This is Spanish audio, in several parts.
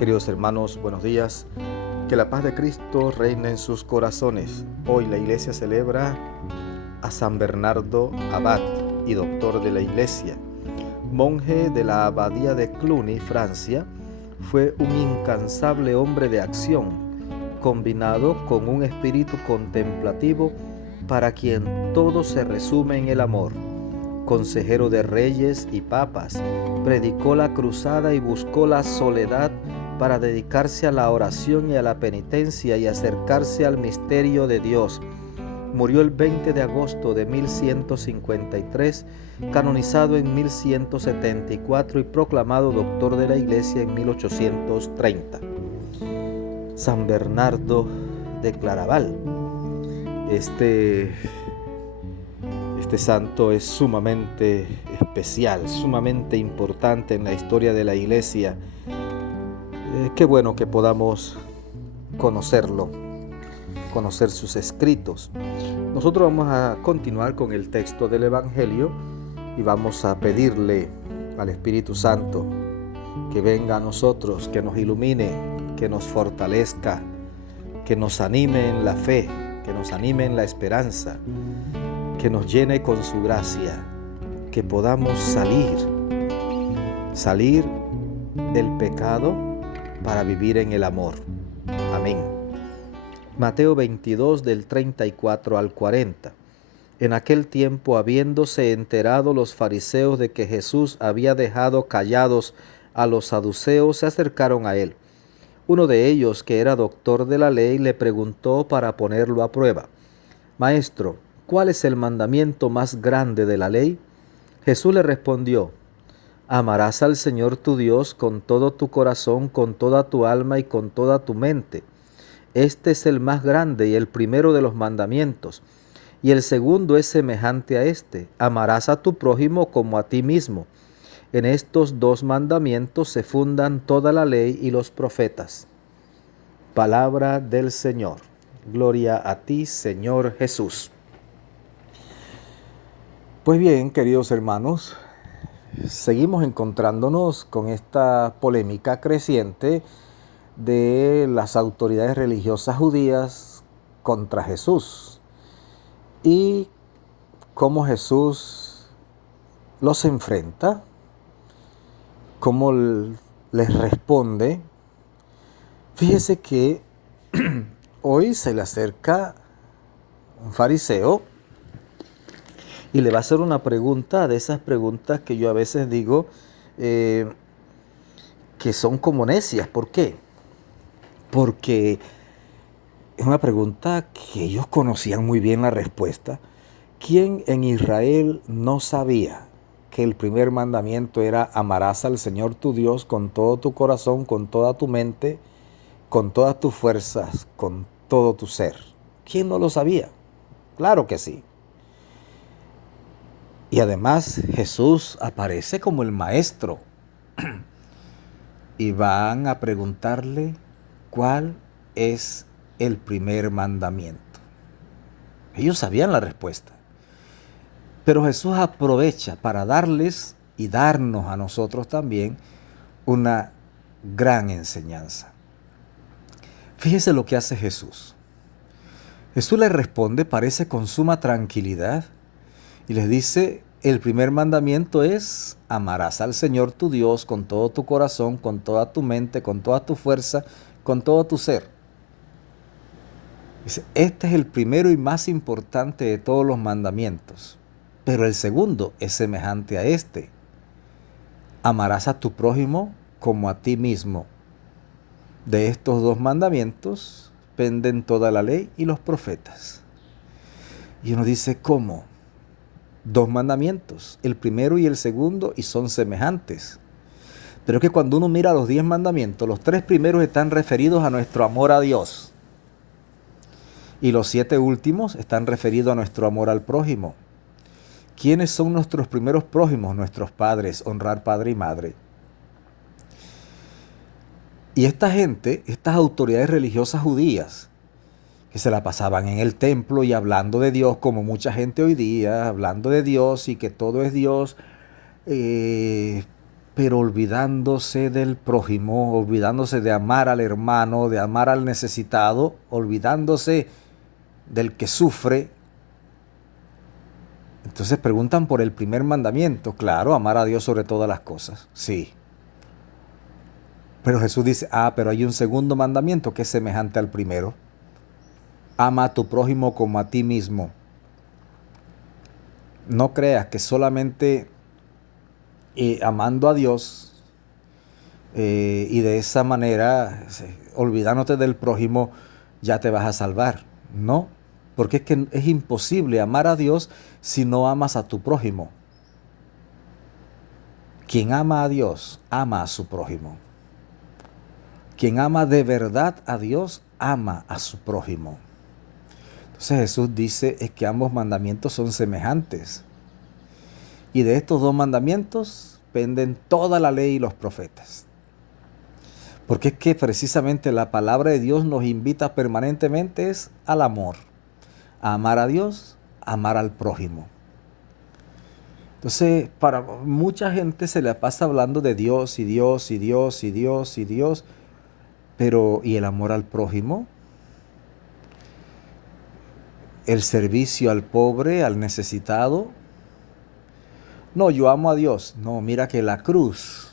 Queridos hermanos, buenos días. Que la paz de Cristo reine en sus corazones. Hoy la Iglesia celebra a San Bernardo Abad y doctor de la Iglesia. Monje de la abadía de Cluny, Francia, fue un incansable hombre de acción, combinado con un espíritu contemplativo para quien todo se resume en el amor. Consejero de reyes y papas, predicó la cruzada y buscó la soledad para dedicarse a la oración y a la penitencia y acercarse al misterio de Dios. Murió el 20 de agosto de 1153, canonizado en 1174 y proclamado doctor de la Iglesia en 1830. San Bernardo de Claraval. Este santo es sumamente especial, sumamente importante en la historia de la Iglesia. Qué bueno que podamos conocerlo, conocer sus escritos. Nosotros vamos a continuar con el texto del Evangelio y vamos a pedirle al Espíritu Santo que venga a nosotros, que nos ilumine, que nos fortalezca, que nos anime en la fe, que nos anime en la esperanza, que nos llene con su gracia, que podamos salir del pecado para vivir en el amor. Amén. Mateo 22 del 34 al 40. En aquel tiempo, habiéndose enterado los fariseos de que Jesús había dejado callados a los saduceos, se acercaron a él. Uno de ellos, que era doctor de la ley, le preguntó para ponerlo a prueba: Maestro, ¿cuál es el mandamiento más grande de la ley? Jesús le respondió: Amarás al Señor tu Dios con todo tu corazón, con toda tu alma y con toda tu mente. Este es el más grande y el primero de los mandamientos. Y el segundo es semejante a este: amarás a tu prójimo como a ti mismo. En estos dos mandamientos se fundan toda la ley y los profetas. Palabra del Señor. Gloria a ti, Señor Jesús. Pues bien, queridos hermanos, seguimos encontrándonos con esta polémica creciente de las autoridades religiosas judías contra Jesús y cómo Jesús los enfrenta, cómo les responde. Fíjese que hoy se le acerca un fariseo y le va a hacer una pregunta, de esas preguntas que yo a veces digo que son como necias. ¿Por qué? Porque es una pregunta que ellos conocían muy bien la respuesta. ¿Quién en Israel no sabía que el primer mandamiento era amarás al Señor tu Dios con todo tu corazón, con toda tu mente, con todas tus fuerzas, con todo tu ser? ¿Quién no lo sabía? Claro que sí. Y además Jesús aparece como el maestro y van a preguntarle cuál es el primer mandamiento. Ellos sabían la respuesta, pero Jesús aprovecha para darles y darnos a nosotros también una gran enseñanza. Fíjese lo que hace Jesús. Jesús les responde, parece con suma tranquilidad, y les dice: el primer mandamiento es: amarás al Señor tu Dios con todo tu corazón, con toda tu mente, con toda tu fuerza, con todo tu ser. Dice, este es el primero y más importante de todos los mandamientos. Pero el segundo es semejante a este: amarás a tu prójimo como a ti mismo. De estos dos mandamientos penden toda la ley y los profetas. Y uno dice, ¿cómo? Dos mandamientos, el primero y el segundo, y son semejantes. Pero es que cuando uno mira los 10 mandamientos, los 3 primeros están referidos a nuestro amor a Dios. Y los 7 últimos están referidos a nuestro amor al prójimo. ¿Quiénes son nuestros primeros prójimos? Nuestros padres, honrar padre y madre. Y esta gente, estas autoridades religiosas judías, que se la pasaban en el templo y hablando de Dios, como mucha gente hoy día, hablando de Dios y que todo es Dios, pero pero olvidándose del prójimo, olvidándose de amar al hermano, de amar al necesitado, olvidándose del que sufre. Entonces preguntan por el primer mandamiento. Claro, amar a Dios sobre todas las cosas. Sí. Pero Jesús dice, pero hay un segundo mandamiento que es semejante al primero. Ama a tu prójimo como a ti mismo. No creas que solamente amando a Dios y de esa manera, olvidándote del prójimo, ya te vas a salvar. No, porque es que es imposible amar a Dios si no amas a tu prójimo. Quien ama a Dios, ama a su prójimo. Quien ama de verdad a Dios, ama a su prójimo. Entonces Jesús dice es que ambos mandamientos son semejantes. Y de estos dos mandamientos penden toda la ley y los profetas. Porque es que precisamente la palabra de Dios nos invita permanentemente es al amor. A amar a Dios, a amar al prójimo. Entonces, para mucha gente se le pasa hablando de Dios y Dios y Dios y Dios y Dios. Pero, ¿y el amor al prójimo? ¿El servicio al pobre, al necesitado? No, yo amo a Dios. No, mira que la cruz,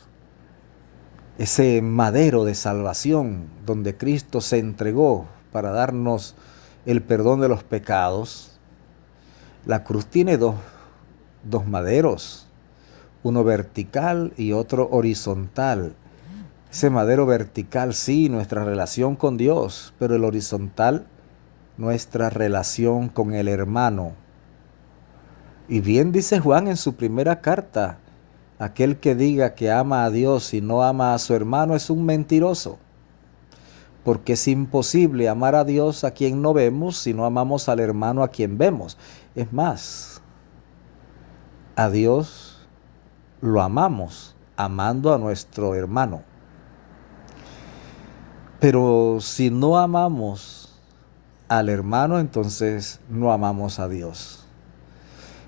ese madero de salvación donde Cristo se entregó para darnos el perdón de los pecados, la cruz tiene dos maderos, uno vertical y otro horizontal. Ese madero vertical, sí, nuestra relación con Dios, pero el horizontal, nuestra relación con el hermano. Y bien dice Juan en su primera carta, aquel que diga que ama a Dios y no ama a su hermano es un mentiroso, porque es imposible amar a Dios a quien no vemos si no amamos al hermano a quien vemos. Es más, a Dios lo amamos amando a nuestro hermano. Pero si no amamos al hermano, entonces no amamos a Dios.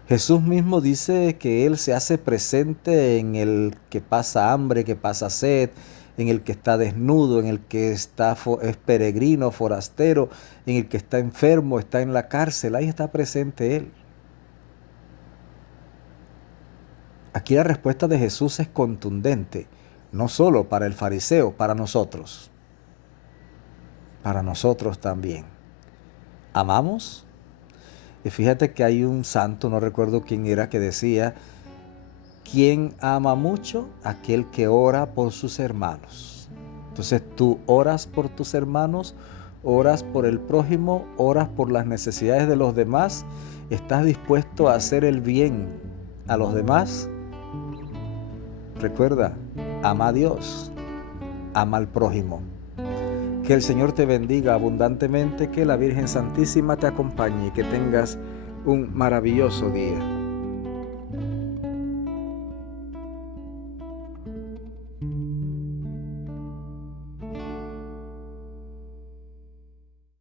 Jesús mismo dice que Él se hace presente en el que pasa hambre, que pasa sed, en el que está desnudo, en el que es peregrino, forastero, en el que está enfermo, está en la cárcel. Ahí está presente Él. Aquí la respuesta de Jesús es contundente, no solo para el fariseo, para nosotros. Para nosotros también. ¿Amamos? Y fíjate que hay un santo, no recuerdo quién era, que decía, ¿quién ama mucho? Aquel que ora por sus hermanos. Entonces tú oras por tus hermanos, oras por el prójimo, oras por las necesidades de los demás, estás dispuesto a hacer el bien a los demás. Recuerda, ama a Dios, ama al prójimo. Que el Señor te bendiga abundantemente, que la Virgen Santísima te acompañe y que tengas un maravilloso día.